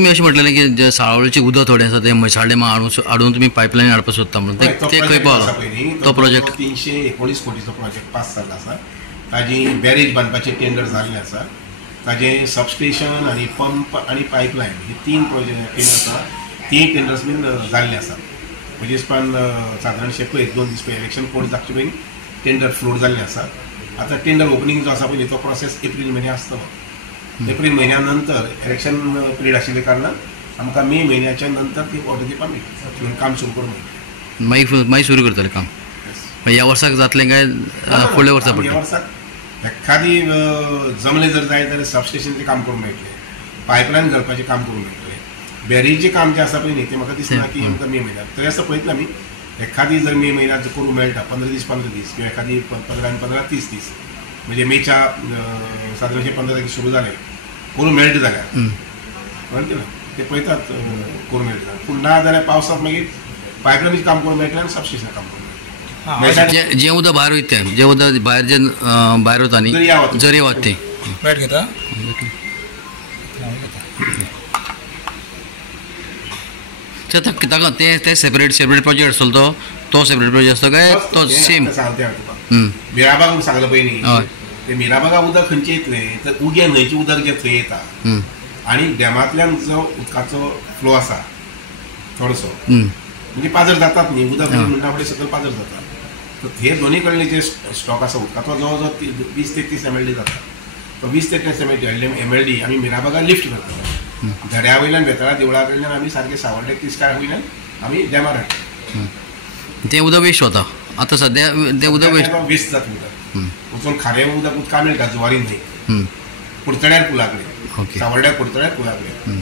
तुम्ही अशें म्हटलेलें की जे साळावळीचें उदक थोडें आसा तें म्हैसाळ हाडून तुमी पायपलायन हाडपाक सोदता म्हणून ते खंय पावलो तो प्रोजेक्ट? 319 कोटीचो प्रोजेक्ट पास जाल्लो आसा. ताजी बॅरेज बांदपाचें टेंडर जाल्लें आसा. ताजें सबस्टेशन आनी पंप आनी पायपलायन ही 3 प्रोजेक्ट टेंडर आसा. 3 टेंडर्स बीन जाल्ले आसा. म्हणजे हिसपान सादारणशे पळय 2 दीस पयलीं इलेक्शन कोड जावचे पयलीं टेंडर फ्लोट जाल्लें आसा. आतां टेंडर ओपनिंग जो आसा पळय तो प्रोसेस एप्रील म्हयन्या आसतलो. एप्रील म्हयन्या नंतर इलेक्शन पिरियड आशिल्ल्या कारणान आमकां मे म्हयन्याच्या नंतर ती ऑर्डर दिवपाक मेळटली. काम सुरू करूंक मेळटलें. मागीर सुरू करतले काम. ह्या वर्साक जातलें काय फुडल्या वर्सा ह्या वर्साक एखादी जमलें जर जाय जाल्यार सबस्टेशनचें काम करूंक मेळटलें. पायपलायन घालपाचें काम करूंक मेळटलें. बॅरेजीचें काम जें आसा पळय न्ही तें म्हाका दिसना की आमकां मे म्हयन्यात. तरी आसता पळयतले आमी एखादी जर मे म्हयन्यात करूंक मेळटा 15 दीस किंवा एखादी 15 30 दीस म्हणजे मेच्या सादारणशे 15 तारखेक सुरू जालें करूंक मेळटा जाल्यार कळ्ळें ना ते पळयतात करूंक मेळटा. पूण ना जाल्यार पावसांत मागीर पायपलायनीचें काम करूंक मेळटलें आनी सबस्टेशन काम करूंक मेळटलें. जें उदक भायर वयता जें उदक भायर जें भायर वता न्ही जरी वता तें मेळट घेता. ताका ते सेपरेट प्रोजेक्ट आसतलो तो सेपरेट प्रोजेक्ट आसतो काय तो सेम? मिराबाग म्हणून सांगलो पळय न्ही ते मिराबागा उदक खंयचें येतलें तर उगे न्हंयचें उदक जें थंय येता आनी डॅमांतल्यान जो उदकाचो फ्लो आसा थोडोसो म्हणजे पाजर जातात न्ही उदक म्हणटा फुडें सकयल पाजर जाता. तर हे दोनी कडले जे स्टॉक आसा उदकाचो जवळ जवळ 20 ते 30 MLD जाता. तो 20 ते 30 MLD आमी मिराबागा लिफ्ट करता. धड्या वयल्यान बेतळा देवळा कडल्यान आमी सारकें सावड्डे तिस्कार वयल्यान आमी डॅमार हाडटा. तें उदक वेस्ट वता आतां सद्या तें उदक वेस्ट जाता उदक वचून खारें उदक उदका मेळटा जुवारी न्हंय कुडचड्यार पुला कडेन सावड्ड्या कुडचड्यार पुला कडेन